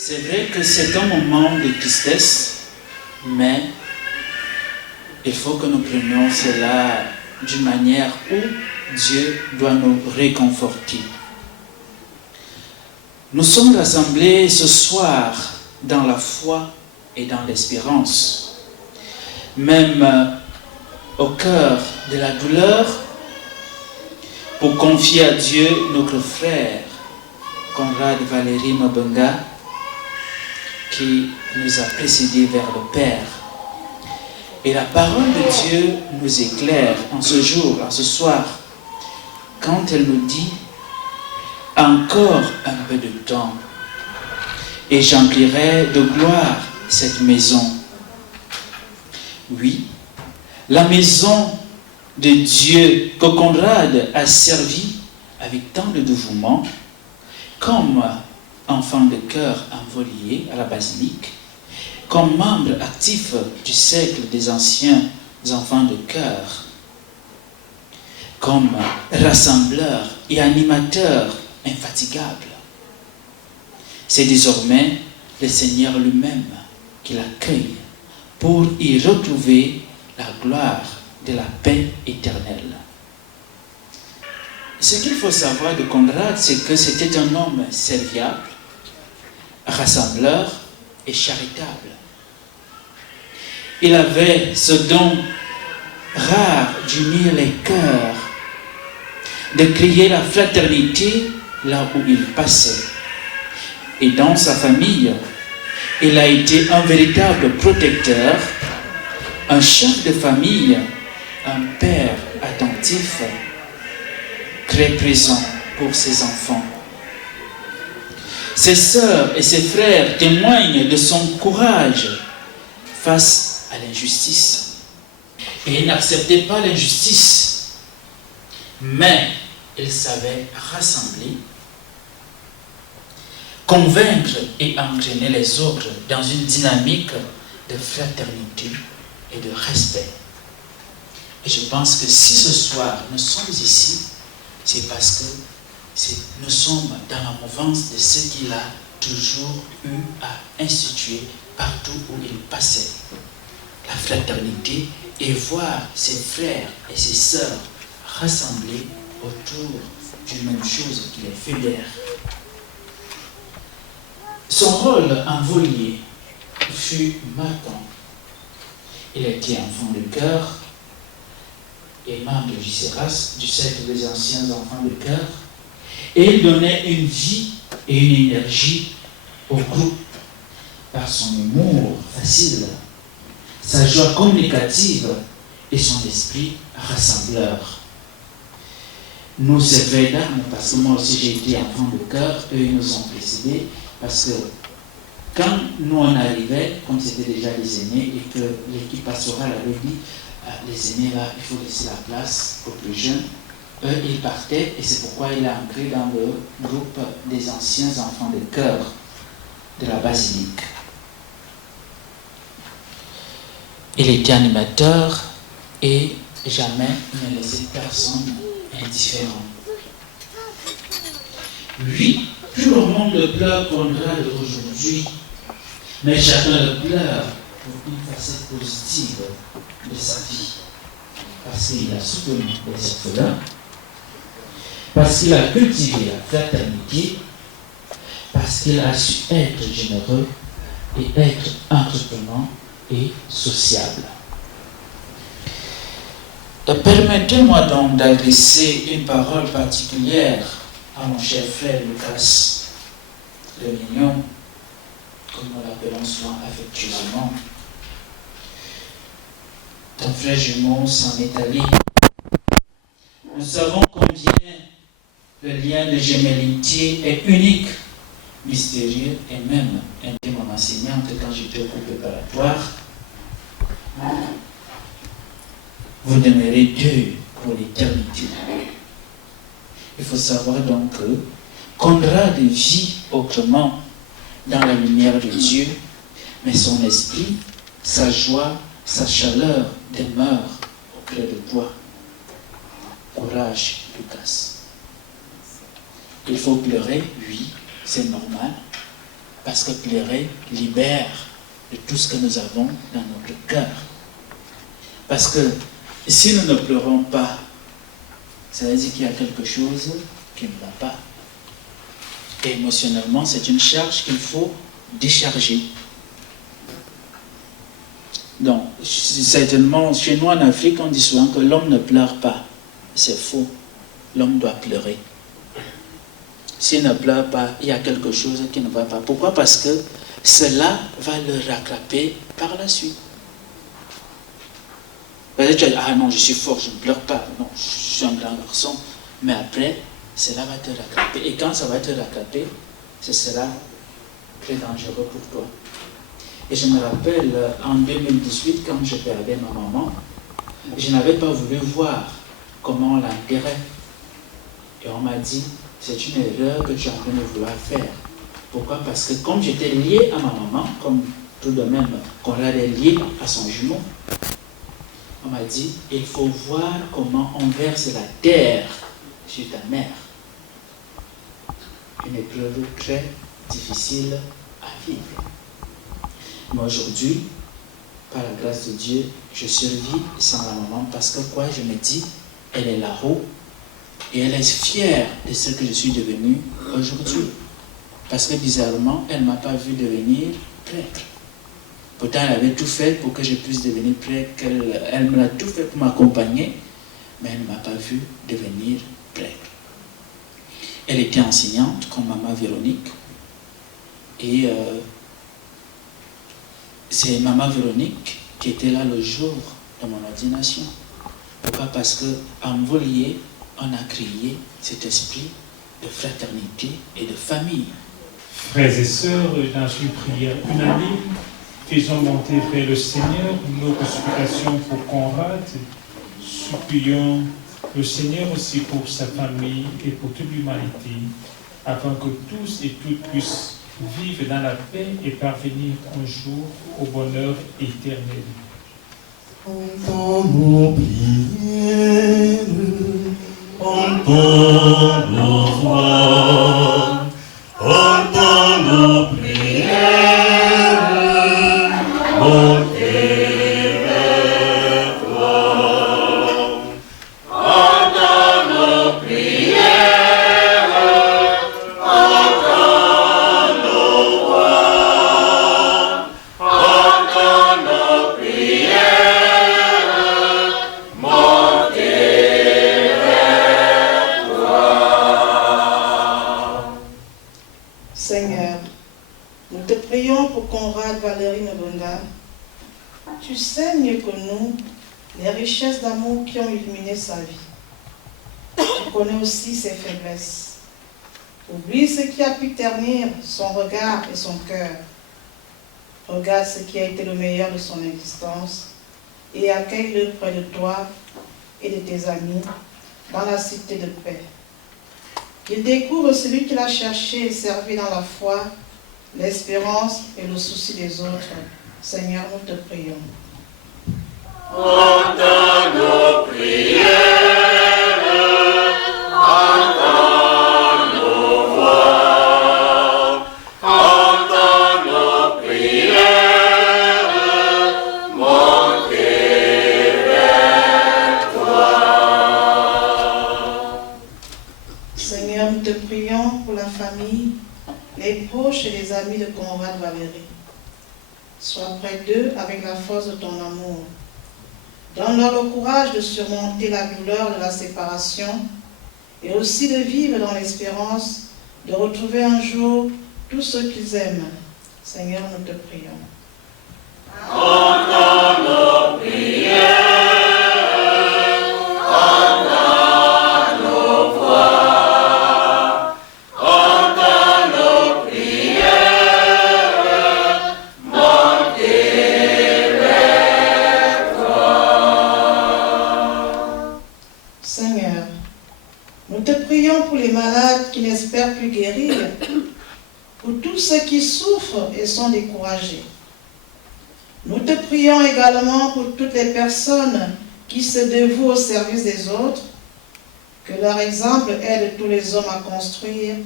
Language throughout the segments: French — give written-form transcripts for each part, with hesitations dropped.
C'est vrai que c'est un moment de tristesse, mais il faut que nous prenions cela d'une manière où Dieu doit nous réconforter. Nous sommes rassemblés ce soir dans la foi et dans l'espérance. Même au cœur de la douleur, pour confier à Dieu notre frère, Conrad Valérie Mabenga, qui nous a précédés vers le Père. Et la parole de Dieu nous éclaire en ce jour, en ce soir, quand elle nous dit « Encore un peu de temps, et j'emplirai de gloire cette maison. » Oui, la maison de Dieu que Conrad a servi avec tant de dévouement, comme enfant de chœur envoyé à la basilique, comme membre actif du cercle des anciens enfants de chœur, comme rassembleur et animateur infatigable. C'est désormais le Seigneur lui-même qui l'accueille pour y retrouver la gloire de la paix éternelle. Ce qu'il faut savoir de Conrad, c'est que c'était un homme serviable, rassembleur et charitable. Il avait ce don rare d'unir les cœurs, de créer la fraternité là où il passait. Et dans sa famille, il a été un véritable protecteur, un chef de famille, un père attentif, très présent pour ses enfants. Ses sœurs et ses frères témoignent de son courage face à l'injustice. Et il n'acceptait pas l'injustice, mais il savait rassembler, convaincre et entraîner les autres dans une dynamique de fraternité et de respect. Et je pense que si ce soir nous sommes ici, c'est parce que nous sommes dans la mouvance de ce qu'il a toujours eu à instituer partout où il passait. La fraternité et voir ses frères et ses sœurs rassemblés autour d'une même chose qui les fédère. Son rôle en Volier fut marquant. Il était enfant de chœur et membre du CERAS, du cercle des anciens enfants de chœur, et il donnait une vie et une énergie au groupe par son humour facile, sa joie communicative et son esprit rassembleur. Nous, c'est vrai d'âme, parce que moi aussi j'ai été enfant de chœur, eux ils nous ont précédés, parce que quand nous on arrivait, comme c'était déjà des aînés, et que l'équipe pastorale avait dit, les aînés là, il faut laisser la place aux plus jeunes, eux ils partaient, et c'est pourquoi il a entré dans le groupe des anciens enfants de chœur de la basilique. Il était animateur et jamais ne laissait personne indifférent. Oui, tout le monde pleure Conrad aujourd'hui, mais chacun le pleure pour une facette positive de sa vie. Parce qu'il a soutenu les orphelins, parce qu'il a cultivé la fraternité, parce qu'il a su être généreux et être entreprenant et sociable. Permettez-moi donc d'adresser une parole particulière à mon cher frère Lucas, le mignon, comme nous l'appelons souvent affectueusement. Ton frère jumeau s'en est allé. Nous savons combien le lien de gémellité est unique, mystérieux et même intime. Mon enseignante, quand j'étais au cours préparatoire, vous demeurez deux pour l'éternité. Il faut savoir donc que Conrad vit autrement dans la lumière de Dieu, mais son esprit, sa joie, sa chaleur demeure auprès de toi. Courage, Lucas. Il faut pleurer, oui, c'est normal, Parce que pleurer libère de tout ce que nous avons dans notre cœur. Parce que si nous ne pleurons pas, ça veut dire qu'il y a quelque chose qui ne va pas. Et émotionnellement, c'est une charge qu'il faut décharger. Donc, certainement, chez nous en Afrique, on dit souvent que l'homme ne pleure pas. C'est faux. L'homme doit pleurer. S'il ne pleure pas, il y a quelque chose qui ne va pas. Pourquoi? Parce que cela va le rattraper par la suite. Peut-être que tu vas dire, ah non, je suis fort, je ne pleure pas. Non, je suis un grand garçon. Mais après, cela va te rattraper. Et quand ça va te rattraper, ce sera très dangereux pour toi. Et je me rappelle, en 2018, quand je perdais ma maman, je n'avais pas voulu voir comment on l'enterrait. Et on m'a dit, c'est une erreur que tu es en train de vouloir faire. Pourquoi? Parce que comme j'étais lié à ma maman, comme tout de même Conrad est lié à son jumeau, on m'a dit, il faut voir comment on verse la terre sur ta mère. Une épreuve très difficile à vivre. Mais aujourd'hui, par la grâce de Dieu, je survis sans la maman parce que quoi, je me dis, elle est là-haut et elle est fière de ce que je suis devenu aujourd'hui. Parce que bizarrement, elle ne m'a pas vu devenir prêtre. Pourtant, elle avait tout fait pour que je puisse devenir prêtre. Elle me l'a tout fait pour m'accompagner, mais elle ne m'a pas vu devenir prêtre. Elle était enseignante comme maman Véronique. Et c'est maman Véronique qui était là le jour de mon ordination. Pourquoi? Parce qu'en Volier, on a créé cet esprit de fraternité et de famille. Frères et sœurs, dans une prière unanime, faisons monter vers le Seigneur nos supplications pour Conrad. Supplions le Seigneur aussi pour sa famille et pour toute l'humanité, afin que tous et toutes puissent vivre dans la paix et parvenir un jour au bonheur éternel. Entends nos prières, entends nos voix, entends nos prières, montez vers toi. Entends nos prières, entends nos voix, entends nos prières, montez vers toi. Seigneur, nous te prions pour Conrad Valérie Nobonda. Tu sais mieux que nous les richesses d'amour qui ont illuminé sa vie. Tu connais aussi ses faiblesses. Oublie ce qui a pu ternir son regard et son cœur. Regarde ce qui a été le meilleur de son existence et accueille-le près de toi et de tes amis dans la cité de paix. Il découvre celui qu'il a cherché et servi dans la foi, l'espérance et le souci des autres. Seigneur, nous te prions. Entends nos prières, entends nos voix, entends nos prières, montez vers toi. Seigneur, nous te prions pour la famille, les proches et les amis de Conrad Valérie. Sois près d'eux avec la force de ton amour. Donne-leur le courage de surmonter la douleur de la séparation et aussi de vivre dans l'espérance de retrouver un jour tout ce qu'ils aiment. Seigneur, nous te prions. Entends nos prières, entends nos voix, entends nos prières, montez vers toi. Seigneur, nous te prions pour les malades qui n'espèrent plus guérir, pour tous ceux qui souffrent et sont découragés. Nous te prions également pour toutes les personnes qui se dévouent au service des autres, que leur exemple aide tous les hommes à construire,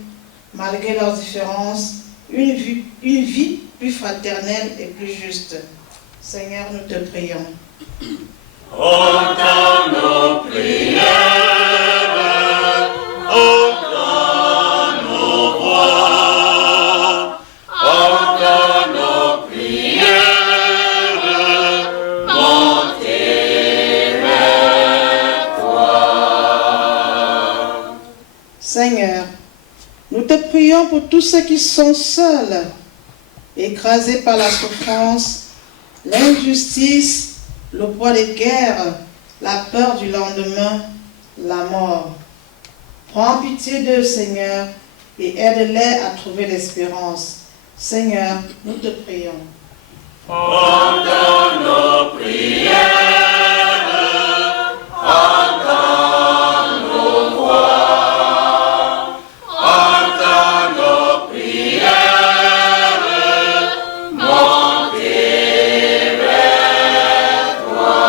malgré leurs différences, une vie plus fraternelle et plus juste. Seigneur, nous te prions. Entends nos prières, entends nos voix, entends nos prières, montez vers toi. Seigneur, nous te prions pour tous ceux qui sont seuls, écrasés par la souffrance, l'injustice, le poids des guerres, la peur du lendemain, la mort. Prends pitié d'eux, Seigneur, et aide-les à trouver l'espérance. Seigneur, nous te prions. Entends nos prières, entends nos voix, entends nos prières, montez vers toi.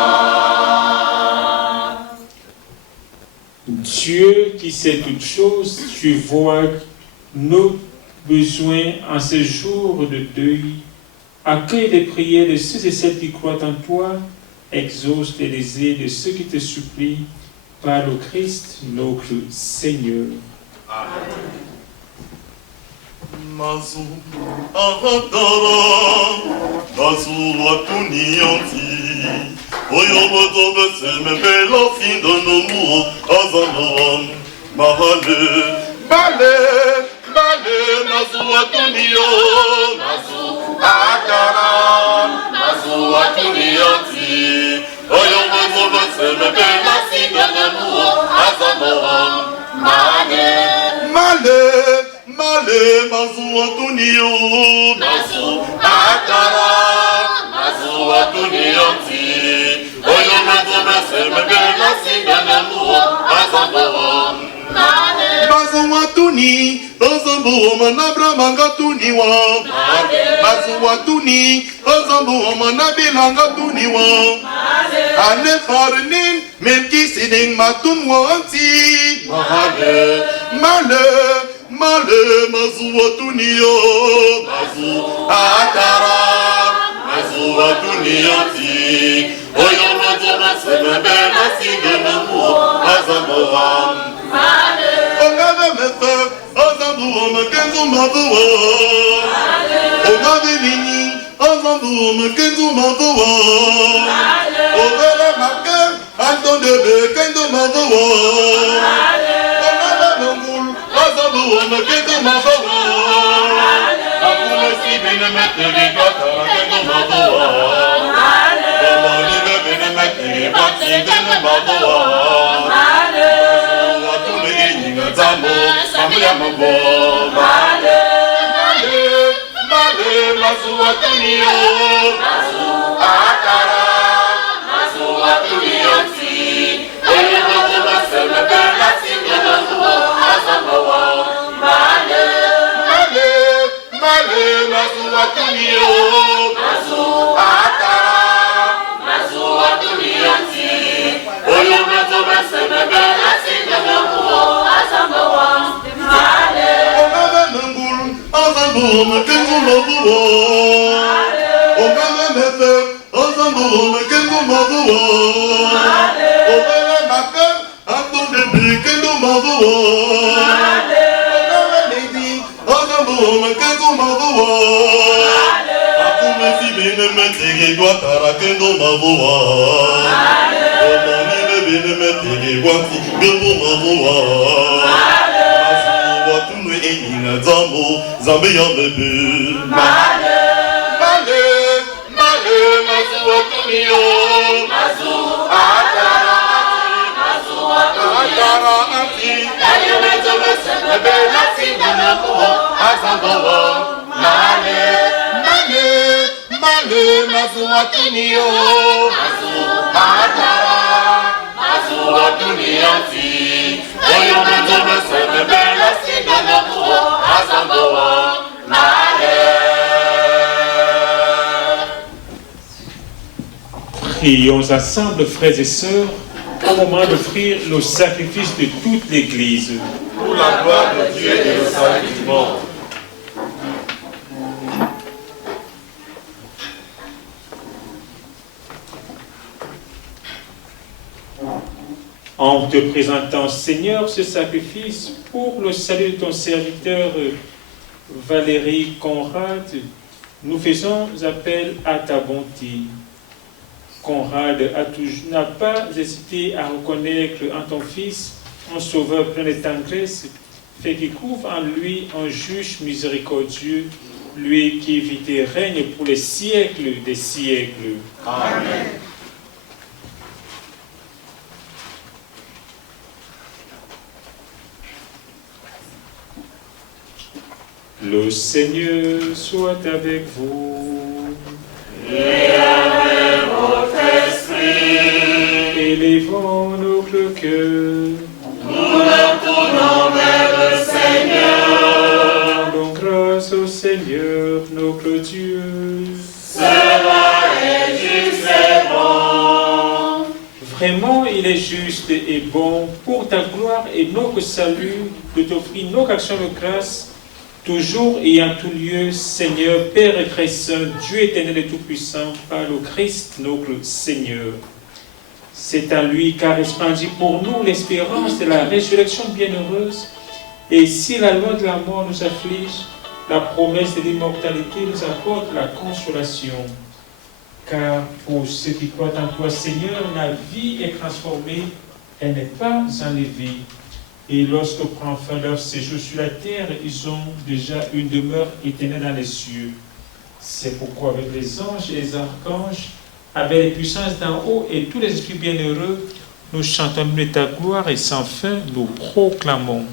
Dieu qui sait toutes choses, tu vois nos besoins en ce jour de deuil. Accueille les prières de ceux et celles qui croient en toi, exauce les désirs de ceux qui te supplient, par le Christ notre Seigneur. Mazu avatara, mazu atunianti. Oyo moto beseme bela fin de nomu azanoam. Mahale, bale, bale, mazu atunio, mazu atara, mazu atunianti. Oyo moto beseme bela fin de nomu azanoam. Mahale, male. Male mazu atunio, mazu atara, mazu atunianti. Oyo mazu beseme bela singanamu azambo. Mazu atuni, azambo manabra mangatuni wa. Mazu atuni, azambo manabila ngatuni wa. Ane farnin melki siding matun wanti. Male, male. Male mazu atunio, mazu atara, mazu atunianti. Oyo mazu beseme bela singanamu azamboam. Ongave mefe, azamboam kenzo mavuwa. Ongave vini, azamboam kenzo mavuwa. Ovele make, antondebe kenzo mavuwa. Ongave kenzo mavuwa. Akume si bine meteri batara kenzo mavuwa. Omani bine meteri batindene mavuwa. Mazu atume inyinga zambo, samuya mambo. Male, mazu atunio, mazu atara, mazu atunianti. Oyo mazu beseme bela singanamu azamboa. Male, mazu atunio, mazu atara, mazu atunianti. Oyo mazu beseme bela singanamu azamboa. Male, ongave nangul, azamboa mekenzo mavuwa. Ongave mefe, azamboa mekenzo mavuwa. Ovele make, antondebe kenzo mavuwa. Ongave lady, azamboa mekenzo mavuwa. Akume si bine metege guatara kenzo mavuwa. Omani bine metege guati kenzo mavuwa. Mazu atume enyina zambo, zambe yambebe. Male, mazu atunio, mazu atara, mazu atara anti. Ayo mezo beseme bela singanamu azamboa. Male, mazu atunio, mazu atara, mazu atunianti. Oyo mezo beseme bela singanamu azamboa. Male. Prions ensemble, frères et sœurs, au moment d'offrir le sacrifice de toute l'Église. Pour la gloire de Dieu et le salut du monde. En te présentant, Seigneur, ce sacrifice pour le salut de ton serviteur Valérie Conrad, nous faisons appel à ta bonté. Conrad n'a pas hésité à reconnaître en ton Fils un sauveur plein de tendresse, fait qu'il trouve en lui un juge miséricordieux, lui qui vit et règne pour les siècles des siècles. Amen. Le Seigneur soit avec vous. Et avec votre esprit. Élevons notre cœur. Nous le tournons vers le Seigneur. Rendons grâce au Seigneur, notre Dieu. Cela est juste et bon. Vraiment, il est juste et bon pour ta gloire et notre salut de t'offrir nos actions de grâce, toujours et en tout lieu, Seigneur, Père et Très Saint, Dieu éternel et tout-puissant, par le Christ notre Seigneur. C'est à lui qu'a resplendu pour nous l'espérance de la résurrection bienheureuse. Et si la loi de la mort nous afflige, la promesse de l'immortalité nous apporte la consolation. Car pour ceux qui croient en toi, Seigneur, la vie est transformée, elle n'est pas enlevée. Et lorsque prend enfin leur séjour sur la terre, ils ont déjà une demeure éternelle dans les cieux. C'est pourquoi avec les anges et les archanges, avec les puissances d'en haut et tous les esprits bienheureux, nous chantons de ta gloire et sans fin nous proclamons.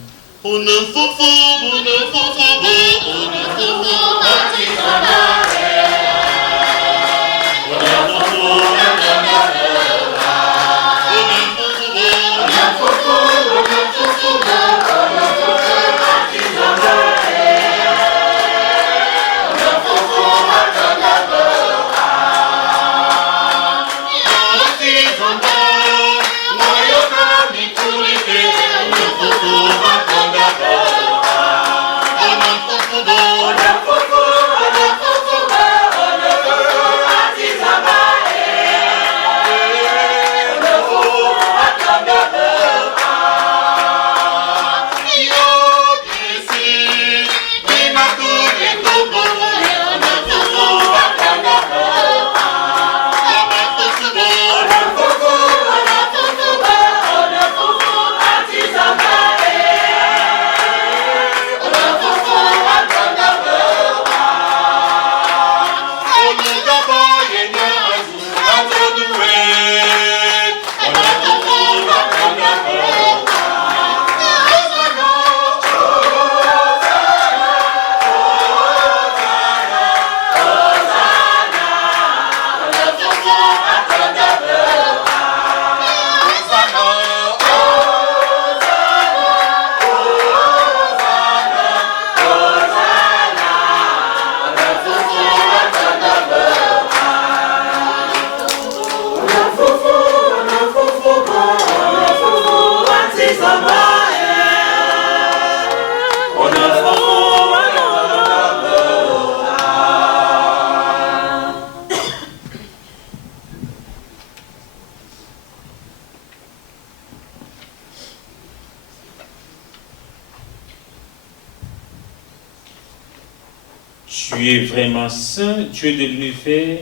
Tu es vraiment saint, Dieu de l'univers,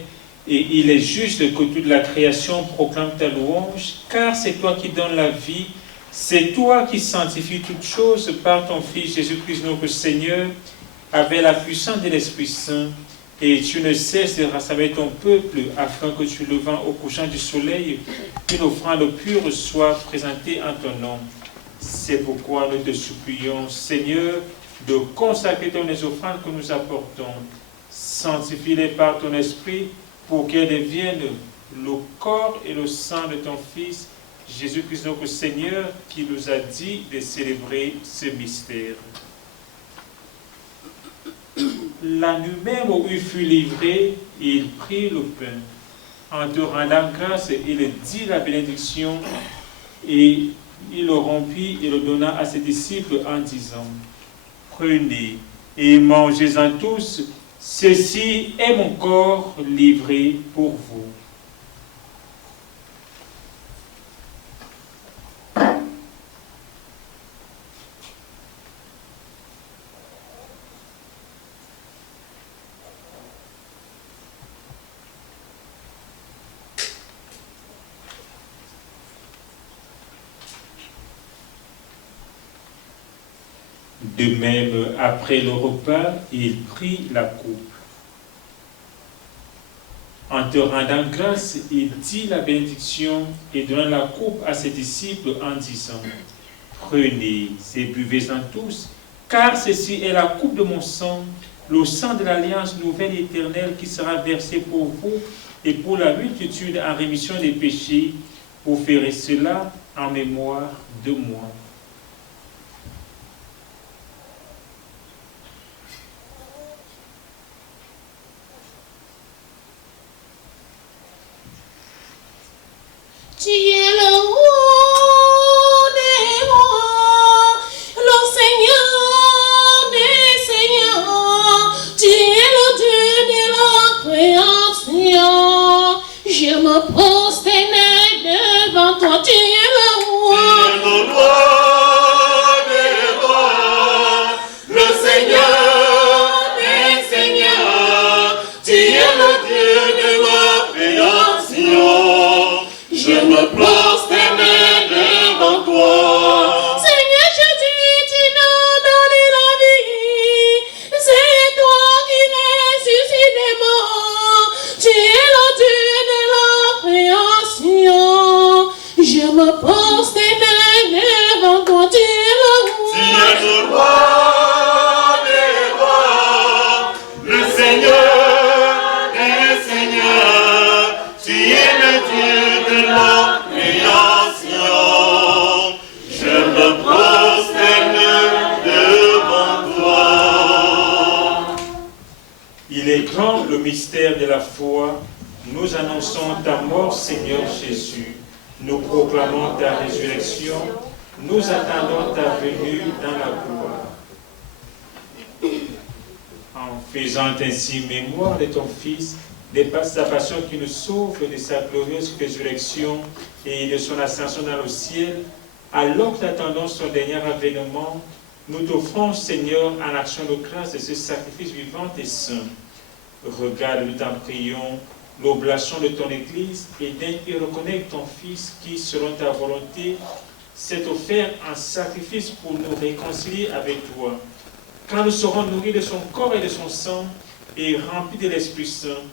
et il est juste que toute la création proclame ta louange, car c'est toi qui donnes la vie, c'est toi qui sanctifies toutes choses par ton Fils Jésus-Christ notre Seigneur, avec la puissance de l'Esprit Saint, et tu ne cesses de rassembler ton peuple, afin que tu levant au couchant du soleil, une offrande pure soit présentée en ton nom. C'est pourquoi nous te supplions, Seigneur, de consacrer ton les offrandes que nous apportons. Sanctifie-les par ton esprit pour qu'elles deviennent le corps et le sang de ton Fils, Jésus-Christ notre Seigneur, qui nous a dit de célébrer ce mystère. La nuit même où il fut livré, il prit le pain. En te rendant grâce, il dit la bénédiction et il le rompit et le donna à ses disciples en disant: prenez et mangez-en tous, ceci est mon corps livré pour vous. De même, après le repas, il prit la coupe. En te rendant grâce, il dit la bénédiction et donna la coupe à ses disciples en disant, « Prenez et buvez-en tous, car ceci est la coupe de mon sang, le sang de l'alliance nouvelle et éternelle qui sera versé pour vous et pour la multitude en rémission des péchés. Vous ferez cela en mémoire de moi. » Tu es le roi des rois, le Seigneur des seigneurs. Tu es le Dieu de la création. Je me prosterne devant toi. Tu es le roi. Tu es le roi des rois, le Seigneur des seigneurs. Tu es le Dieu de la création. Je me prosterne devant toi. Seigneur Jésus, tu nous donnes la vie. C'est toi qui ressuscites les morts. Tu es le Dieu de la création. Je me prosterne devant toi. Tu es le roi. Tu es le roi des rois, le Seigneur des seigneurs. Tu es le Dieu de la création. Je me prosterne devant toi. Il est grand le mystère de la foi. Nous annonçons ta mort, Seigneur Jésus. Nous proclamons ta résurrection. Nous attendons ta venue dans la gloire. En faisant ainsi mémoire de ton Fils, de sa passion qui nous sauve, de sa glorieuse résurrection et de son ascension dans le ciel, alors que nous attendons son dernier avènement, nous t'offrons, Seigneur, en action de grâce de ce sacrifice vivant et saint. Regarde, nous t'en prions, l'oblation de ton Église et reconnais ton Fils qui, selon ta volonté, s'est offert un sacrifice pour nous réconcilier avec toi. Quand nous serons nourris de son corps et de son sang et remplis de l'Esprit Saint,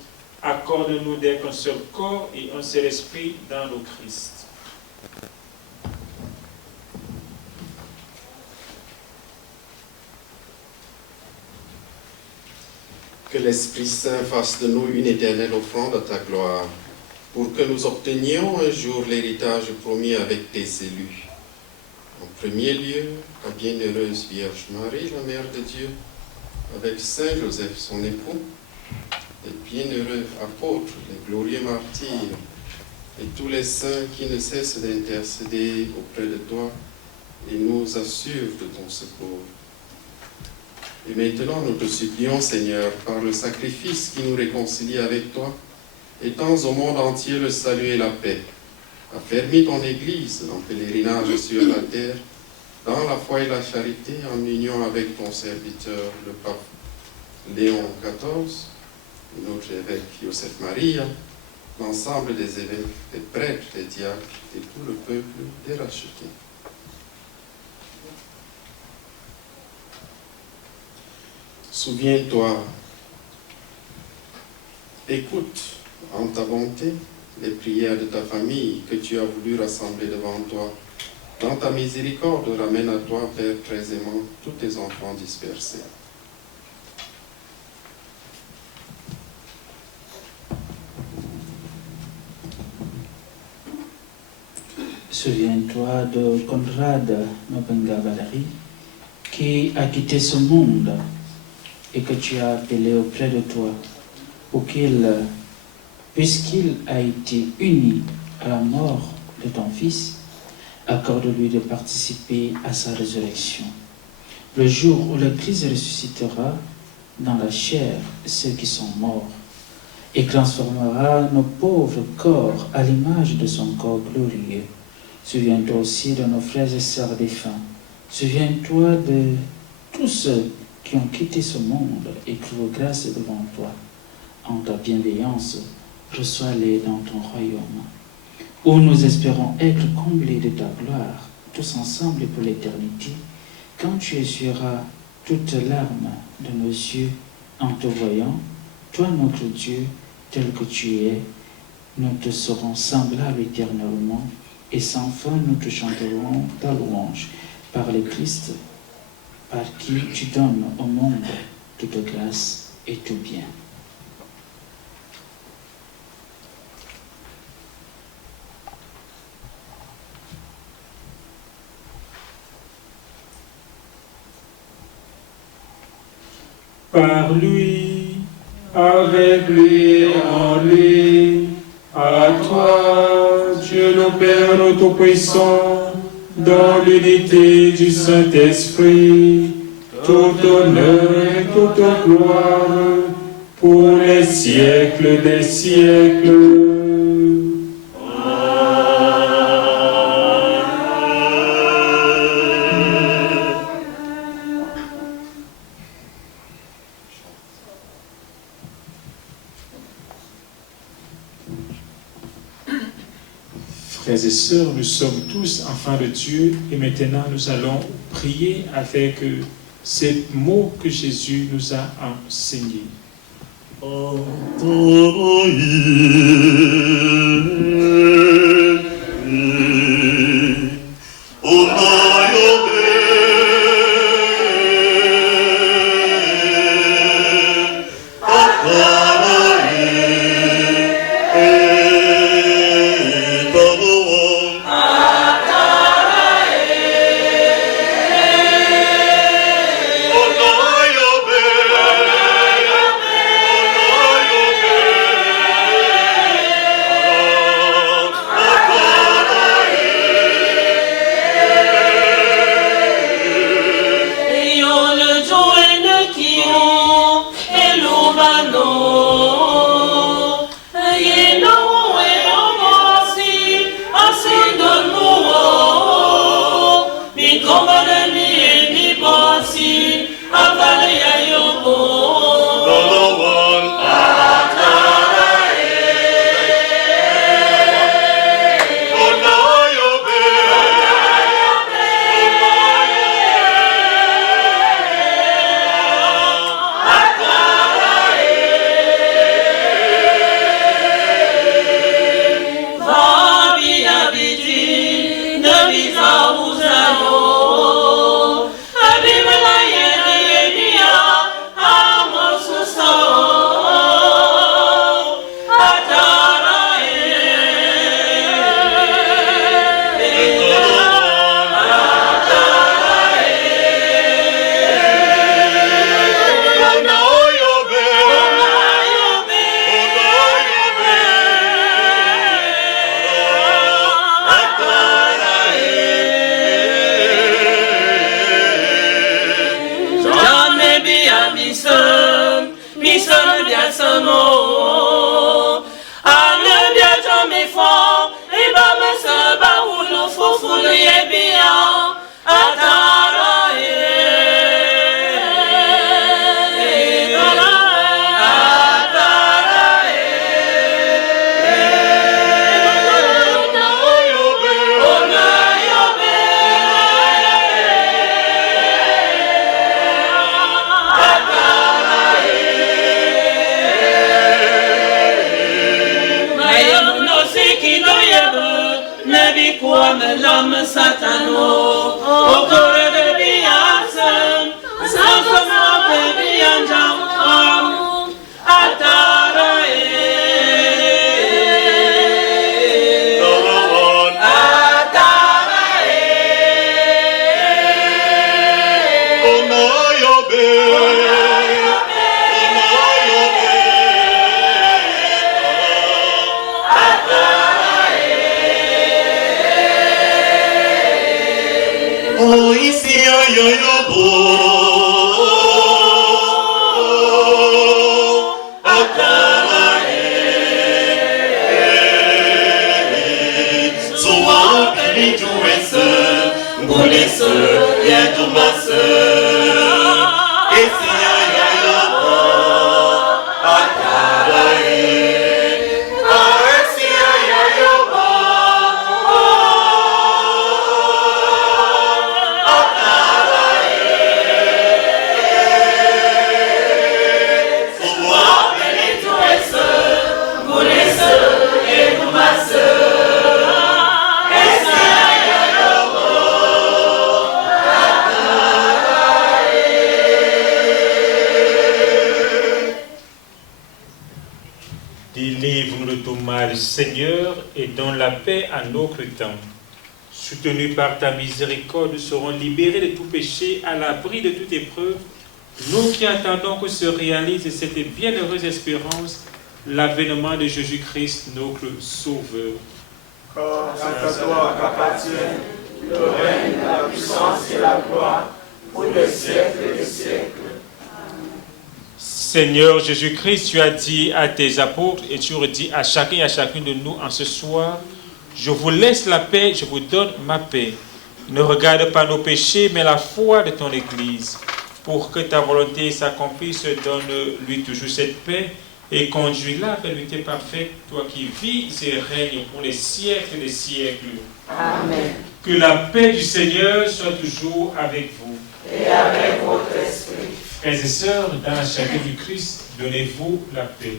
accorde-nous d'être un seul corps et un seul esprit dans le Christ. Que l'Esprit Saint fasse de nous une éternelle offrande à ta gloire, pour que nous obtenions un jour l'héritage promis avec tes élus. En premier lieu, la bienheureuse Vierge Marie, la Mère de Dieu, avec Saint Joseph, son époux, les bienheureux apôtres, les glorieux martyrs, et tous les saints qui ne cessent d'intercéder auprès de toi et nous assurent de ton secours. Et maintenant, nous te supplions, Seigneur, par le sacrifice qui nous réconcilie avec toi, étends au monde entier le salut et la paix. Affermis ton Église en pèlerinage sur la terre, dans la foi et la charité, en union avec ton serviteur, le pape Léon XIV, notre évêque Joseph Maria, l'ensemble des évêques, des prêtres, des diacres et tout le peuple des rachetés. Souviens-toi, écoute en ta bonté les prières de ta famille que tu as voulu rassembler devant toi. Dans ta miséricorde, ramène à toi, Père très aimant, tous tes enfants dispersés. Souviens-toi de Conrad Mabenga Valérie, qui a quitté ce monde et que tu as appelé auprès de toi pour qu'il, puisqu'il a été uni à la mort de ton Fils, accorde-lui de participer à sa résurrection. Le jour où le Christ ressuscitera dans la chair ceux qui sont morts et transformera nos pauvres corps à l'image de son corps glorieux. Souviens-toi aussi de nos frères et sœurs défunts. Souviens-toi de tous ceux qui ont quitté ce monde et trouvent grâce devant toi. En ta bienveillance, reçois-les dans ton royaume, où nous espérons être comblés de ta gloire, tous ensemble pour l'éternité, quand tu essuieras toute larme de nos yeux en te voyant, toi notre Dieu, tel que tu es, nous te serons semblables éternellement, et sans fin nous te chanterons ta louange par le Christ, par qui tu donnes au monde toute grâce et tout bien. Par lui, avec lui et en lui, à toi, Dieu le Père Tout-Puissant, dans l'unité du Saint-Esprit, tout honneur et toute gloire, pour les siècles des siècles. Frères et sœurs, nous sommes tous enfants de Dieu et maintenant nous allons prier avec ces mots que Jésus nous a enseignés. Délivre-nous de tout mal, Seigneur, et donne la paix à notre temps. Soutenus par ta miséricorde, nous serons libérés de tout péché, à l'abri de toute épreuve, nous qui attendons que se réalise cette bienheureuse espérance, l'avènement de Jésus-Christ, notre Sauveur. Car c'est à toi qu'appartiennent le règne, la puissance et la gloire, pour les siècles des siècles. Seigneur Jésus-Christ, tu as dit à tes apôtres et tu redis à chacun et à chacune de nous en ce soir, je vous laisse la paix, je vous donne ma paix. Ne regarde pas nos péchés, mais la foi de ton Église. Pour que ta volonté s'accomplisse, donne-lui toujours cette paix et conduis-la vers l'unité parfaite, toi qui vis et règnes pour les siècles des siècles. Amen. Que la paix du Seigneur soit toujours avec vous. Et avec votre esprit. Frères et sœurs, dans la charité du Christ, donnez-vous la paix.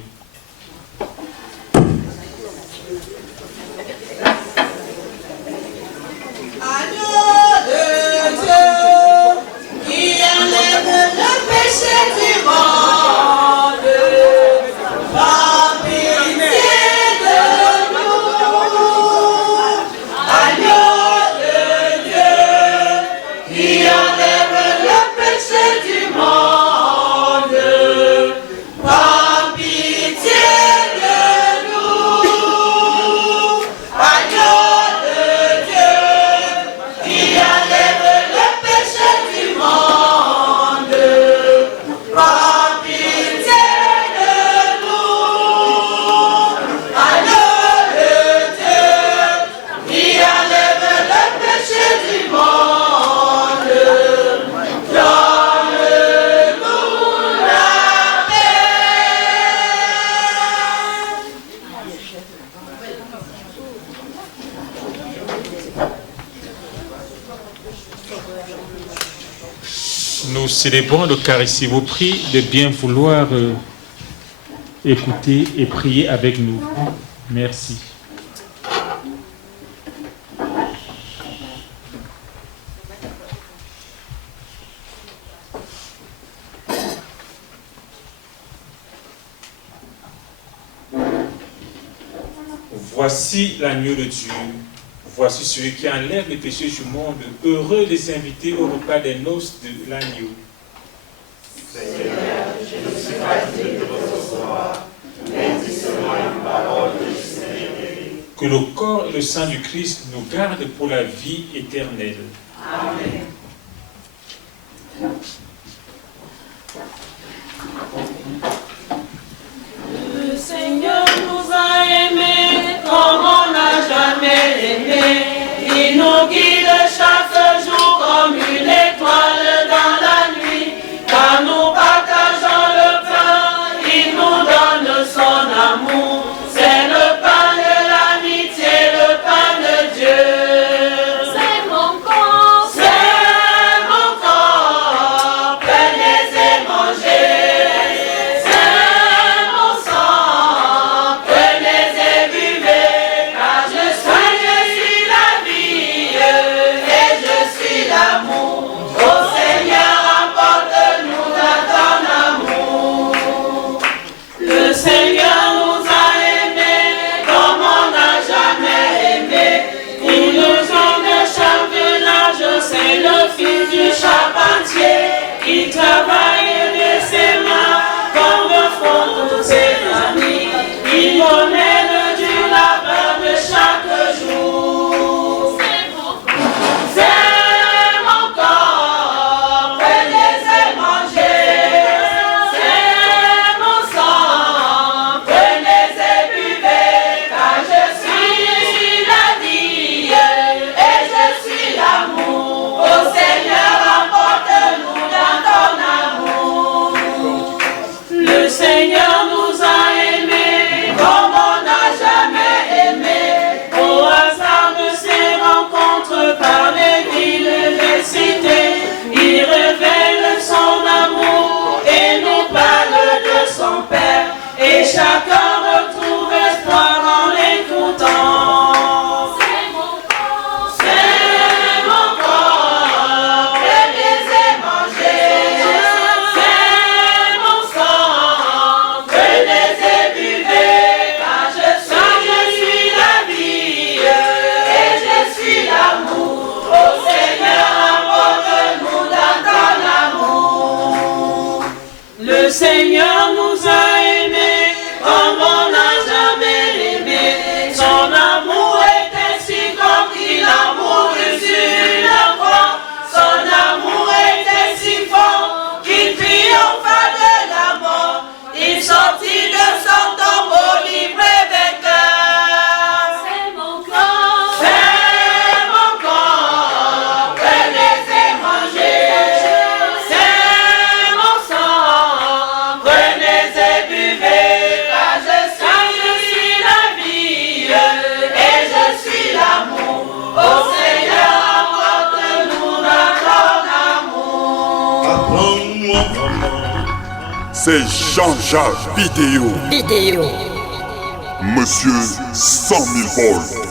Agneau de Dieu, qui enlève le péché du monde, par pitié de nous. Agneau de Dieu, qui enlève le péché du monde, par pitié de nous. Agneau de Dieu, qui enlève le péché du monde, par pitié de nous. Agneau de Dieu, qui enlève le péché du monde, donne-nous la paix. Nous célébrons l'Eucharistie. Vous prie de bien vouloir écouter et prier avec nous. Merci. Voici l'agneau de Dieu. Voici celui qui enlève les péchés du monde. Heureux les invités au repas des noces de l'agneau. Seigneur, je ne suis pas digne de recevoir, mais dis seulement une parole que je serai guéri. Que le corps et le sang du Christ nous gardent pour la vie éternelle. Amen. Le Seigneur nous a aimés comme on n'a jamais aimé. Il nous guide chaque jour comme une étoile dans la nuit. Quand nous partageons le pain, il nous donne son amour. C'est le pain de l'amitié, le pain de Dieu. C'est mon corps, prenez et mangez. C'est mon sang, prenez et buvez. Car je suis la vie et je suis l'amour. Ô Seigneur, apporte-nous dans ton amour. Le Seigneur nous a aimés comme on n'a jamais aimé. Il nous ont de charbonnage, c'est le fils du charpentier. Il travaille de ses mains comme font tous ses amis. Il nous mène du labeur de chaque jour. C'est mon corps, prenez et mangez. C'est mon sang, prenez et buvez. Car je suis la vie et je suis l'amour. Ô Seigneur, emporte-nous dans ton amour. Le Seigneur nous a aimés comme on n'a jamais aimé. Au hasard de ces rencontres par les villes et les cités, il révèle son amour et nous parle de son Père. Et chacun retrouve espoir en l'écoutant. C'est mon corps, prenez et mangez. C'est mon sang, prenez et buvez. Le Seigneur nous a aimés comme on n'a jamais aimé. Son amour est ainsi grand qu'il a mouru sur la croix. Son amour est ainsi fort qu'il triompha de la mort. Il sortit de son tombeau libre et vainqueur. C'est mon corps, prenez et mangez. C'est mon sang, prenez et buvez. Car je suis la vie et je suis l'amour. Ô Seigneur, apporte-nous notre amour. Apprends-moi vraiment. C'est Jean-Jacques Vidéo. Vidéo. Monsieur 100 000 volts.